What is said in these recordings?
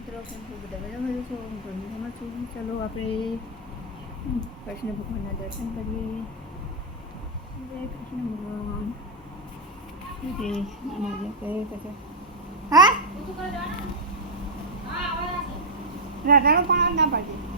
મિત્રો કેમ છો? બધા મજામાં છો? હું પણ મજામાં છું. ચાલો આપણે કૃષ્ણ ભગવાનના દર્શન કરીએ. જય કૃષ્ણ ભગવાન. હા? રાધાનો પણ ના પાડે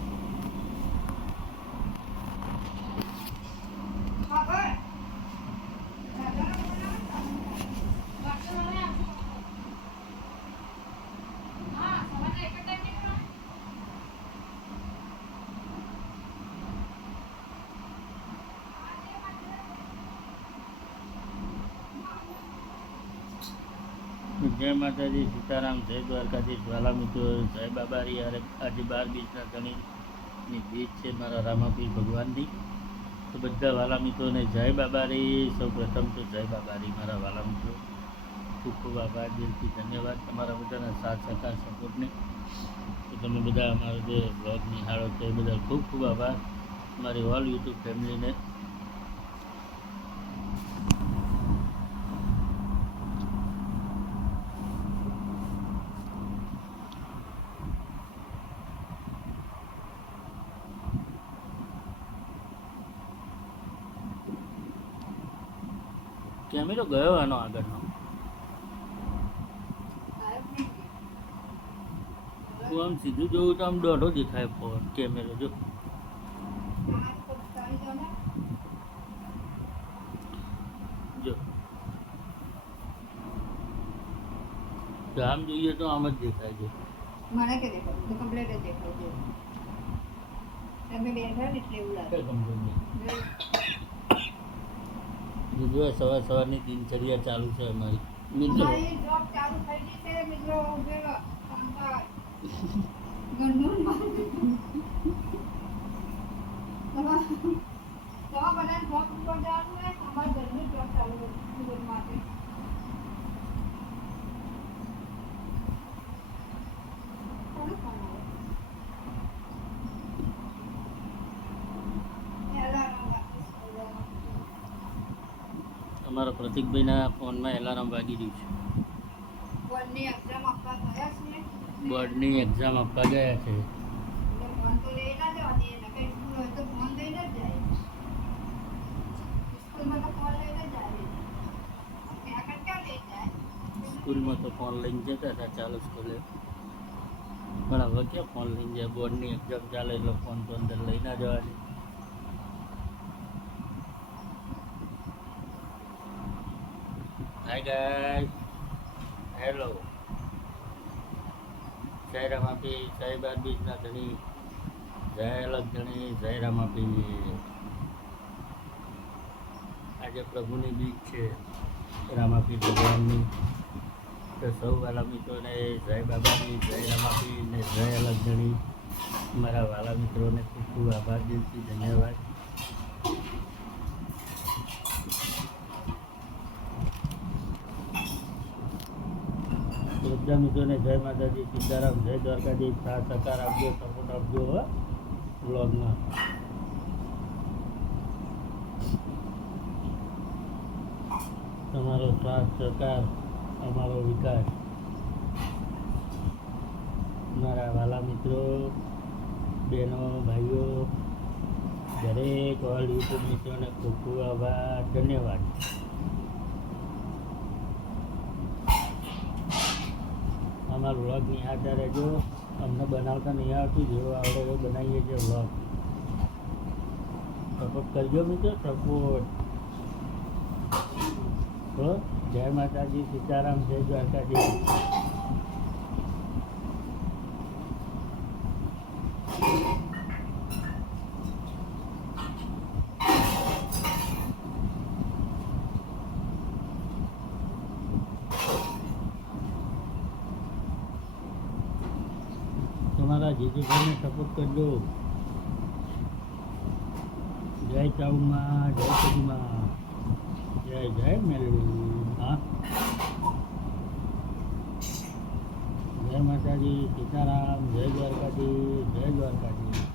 જય માતાજી, સીતારામ, જય દ્વારકાધીશ. વાલા મિત્રો, જય બાબારી. અરે, આજે બાર બીજના ગણિતની બીચ છે મારા રામાપીર ભગવાનની. તો બધા વાલા મિત્રોને જય બાબારી. સૌ પ્રથમ તો જય બાબારી મારા વાલા મિત્રો. ખૂબ ખૂબ આભાર, દિલથી ધન્યવાદ તમારા બધાના સાથ, સહકાર, સપોર્ટને. તો તમે બધા અમારો જે બ્લોગ નિહાળો છો એ બધા ખૂબ ખૂબ આભાર. મારી ઓલ યુટ્યુબ ફેમિલીને કેમેરો ગયો એનો આગળનો હું આમ સીધું જોઉં તો આમ દોઢો દેખાય ફોન કેમેરો જો. જો. તો આમ જોઈએ તો આમ જ દેખાય છે. મને કે દેખાય તો કમ્પ્લેટ જ દેખાય છે. તમે બેઠા ને એટલે એવું લાગે. કઈ કંપની સવાર સવારની દિનચર્યા ચાલુ છે અમારી. મિત્રો. તો બધા છે જોબ ઉપર જવાનું હોય અમારે ઘરની જોબ ચાલુ કરી માટે કોનું ફોન આવે? એ અલાર્મ વાગે છે, અલાર્મ. અમારા પ્રતિકભાઈના ફોનમાં એલાર્મ વાગી રહ્યું છે. બોર્ડની એક્ઝામ આપવા ગયા છે? તો ફોન લઈને સ્કૂલમાં તો ફોન લઈને જતા હતા ચાલુ સ્કૂલે. પણ હવે ક્યાં ફોન લઈને જાય? બોર્ડની એક્ઝામ ચાલે એટલે ફોન તો અંદર લઈ ના જવાની. Hi guy hello. જય રામાપી જય બાર બીજના ધણી જય ધણી જય રામાપી આજે પ્રભુની બીજ છે રામાપી ભગવાનની. તો સૌ વાલા મિત્રોને જય બાબાની જય રામાપી ને જય અલગ ધણી, મારા વાલા મિત્રોને ખૂબ ખૂબ આભાર દિલથી ધન્યવાદ. બધા મિત્રોને જય માતાજી, સીતારામ, જય દ્વારકાજી સાથ સહકાર આપજો, સપોર્ટ આપજો બ્લોગમાં તમારો સાથ, સહકાર, અમારો વિકાસ. મારા વાલા મિત્રો, બહેનો, ભાઈઓ, દરેક ઓલ યુટ્યુબ મિત્રોને ખૂબ ખૂબ આભાર. ધન્યવાદ. અમારા વ્લોગ નિહાળતા રહેજો અમને બનાવતા નહીં આવતું જેવો આવડે એવો બનાવીએ છીએ વ્લોગ. સપોર્ટ કરજો મિત્રો, સપોર્ટ. જય માતાજી, સીતારામ, જય દ્વારકાજી તમારા કરજો જય ચાઉમાં, જય સદીમાં જય જય મેલડી. જય માતાજી, સીતારામ, જય દ્વારકાજી જય દ્વારકાજી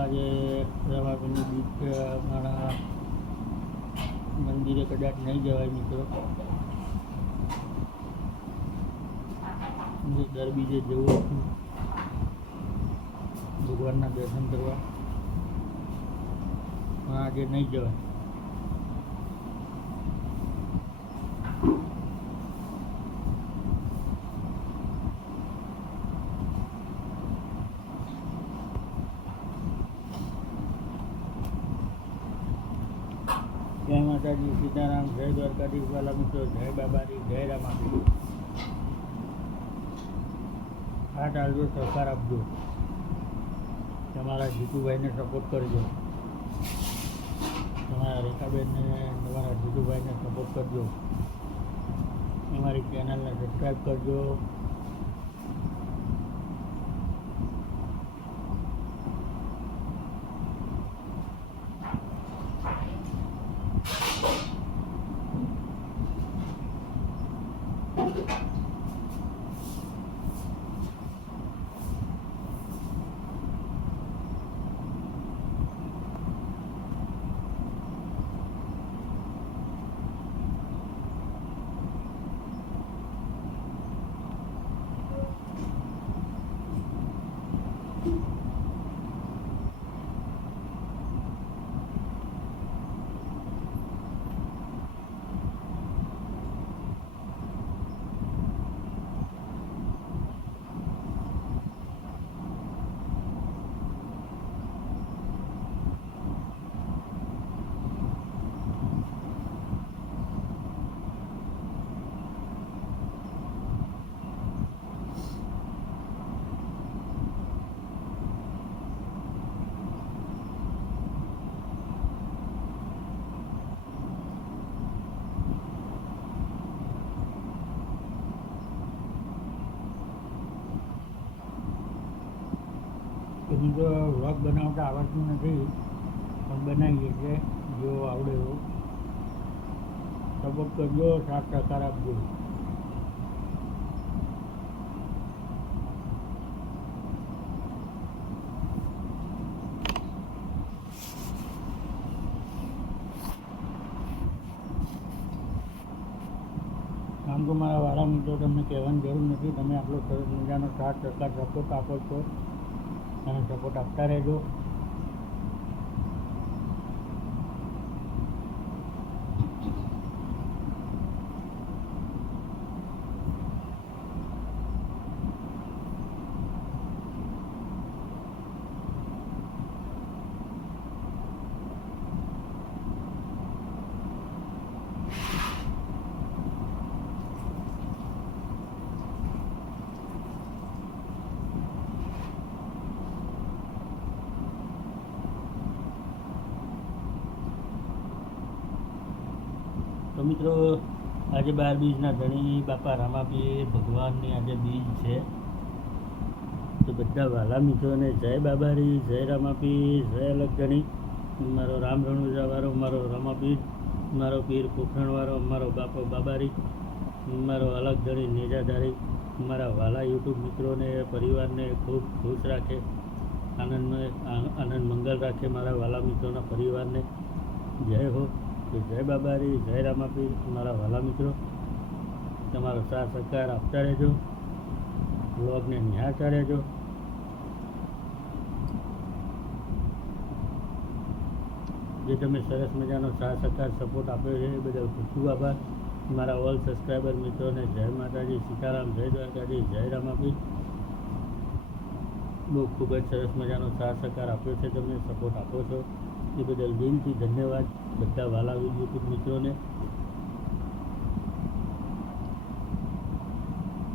આજે રવાબીની બીજ મારા મંદિરે કદાચ નહીં જવાય મિત્રો જો દર બીજે જવું હતું. ભગવાનના દર્શન કરવા. પણ આજે નહીં જવાય. જય માતાજી, સીતારામ, જય દ્વારકાધીશ વાલા મિત્રો, જય બાબાજી, જય રામાજી હાથ આવજો સહકાર આપજો. તમારા જીતુભાઈને સપોર્ટ કરજો. તમારા રેખાબેનને, તમારા જીતુભાઈને સપોર્ટ કરજો. અમારી ચેનલને સબસ્ક્રાઈબ કરજો. એની તો વ્લોગ બનાવતા આવડતું નથી, પણ બનાવીએ છીએ જો આવડે એવો. સપોર્ટ કરજો સાત સહકાર આપજો. આમ તો મારા વાળા મિત્રો, તમને કહેવાની જરૂર નથી, તમે આપણો સરસ મજાનો સાત ટકા સપોર્ટ આપો છો. અને સપોર્ટ આપતા રહેજો. મિત્રો, આજે બાર બીજના ધણી બાપા રામાપીર ભગવાનની આજે બીજ છે. તો બધા વાલા મિત્રોને જય બાબારી, જય રામાપી જય અલગ ધણી. મારો રામ રણુજાવાળો મારો રામાપીર, મારો પીર પોખરણવાળો, મારો બાપો બાબારી, મારો અલગ ધણી નેજાધારી, મારા વાલા યુટ્યુબ મિત્રોને, પરિવારને ખૂબ ખુશ રાખે, આનંદમય આનંદ મંગલ રાખે મારા વાલા મિત્રોના પરિવારને. જય હો. તો જય બાબારી, જય રામાપી મારા વાલા મિત્રો. તમારો સાથ સહકાર આપતા રહેજો. બ્લોગને નિહાળતા રહેજો. જે તમે સરસ મજાનો સાથ સહકાર સપોર્ટ આપ્યો છે, એ બદલ ખૂબ ખૂબ આભાર. મારા ઓલ સબસ્ક્રાઈબર મિત્રોને જય માતાજી, સીતારામ, જય દ્વારકાજી જય રામાપી બહુ ખૂબ જ સરસ મજાનો સાથ સહકાર આપ્યો છે તમે સપોર્ટ આપો છો. એ બદલ દિલથી ધન્યવાદ બધા વાલા યુટ્યુબ મિત્રોને.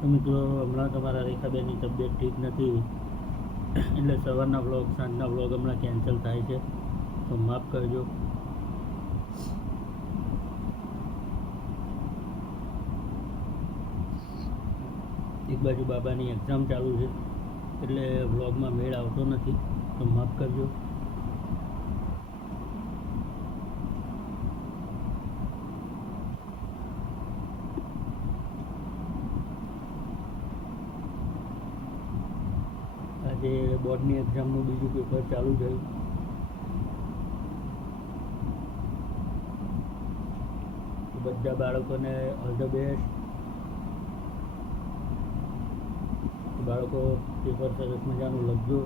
મિત્રો, હમણાં તમારા રેખાબેનની તબિયત ઠીક નથી. એટલે સવારના વ્લોગ, સાંજના વ્લોગ હમણાં કેન્સલ થાય છે. તો માફ કરજો. એક બાજુ બાબાની એક્ઝામ ચાલુ છે. એટલે વ્લોગમાં મેળ આવતો નથી. તો માફ કરજો. આજે બોર્ડની એક્ઝામનું બીજું પેપર ચાલુ થયું. બધા બાળકોને ઓલ ધ બેસ્ટ બાળકો પેપર સરસ મજાનું લખજો.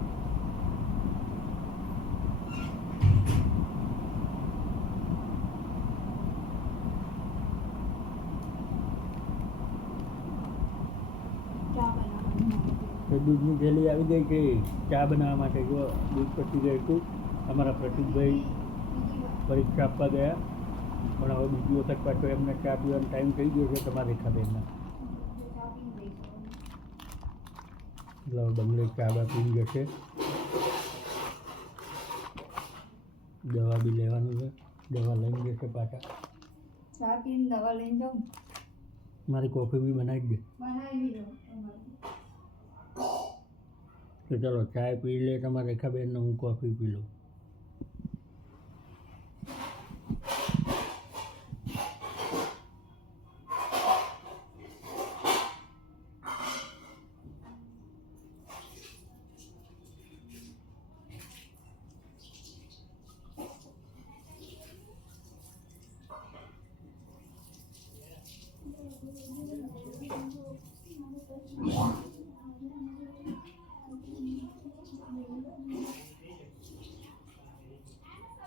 દૂધની થેલી આવી ગઈ કે ચા બનાવવા માટે જો દૂધ પતી ગયું હતું. અમારા પ્રતિકભાઈ પરીક્ષા આપવા ગયા. પણ હવે બીજી વખત પાછો એમને ચા પીવાનો ટાઈમ થઈ ગયો છે તમારે રેખાબેનના એટલે હવે બંગલે ચા બા પીને જશે. દવા બી લેવાનું છે. દવા લઈને જશે પાછા. ચા પીને દવા લઈને જાઉં. મારી કોફી બી બનાવી દે. બનાવી દો તો ચાલો ચાય પી લે તમારા રેખાબેનને હું કોફી પી લઉં.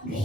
એ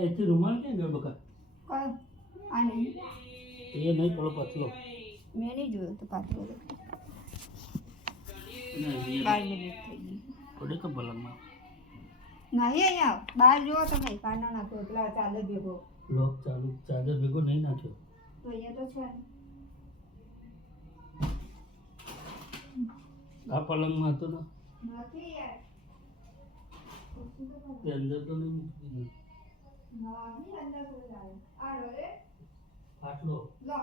અહીંથી રૂમાલ ક્યાં ગયો બકા? કયો? આ નહીં એ નહીં પેલો પાછલો. મેં નહીં જોયો તો પાછલો બાર મિનિટ થઈ ગઈ. પડે તો પલંગમાં નહીં અહીંયા બહાર જુઓ નહીં કાના નાખ્યો પેલા ચાદર ભેગો. લોક ચાલુ ચાદર ભેગો નહીં નાખ્યો. તો અહીંયા તો છે. આ પલંગમાં હતો ને નથી યાર. અંદર તો નહીં મૂકી દીધું નહીં અંદર કોઈ જાય આ રો રે આટલો લો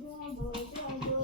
જાગો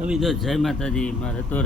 તો જય માતાજી મારે તો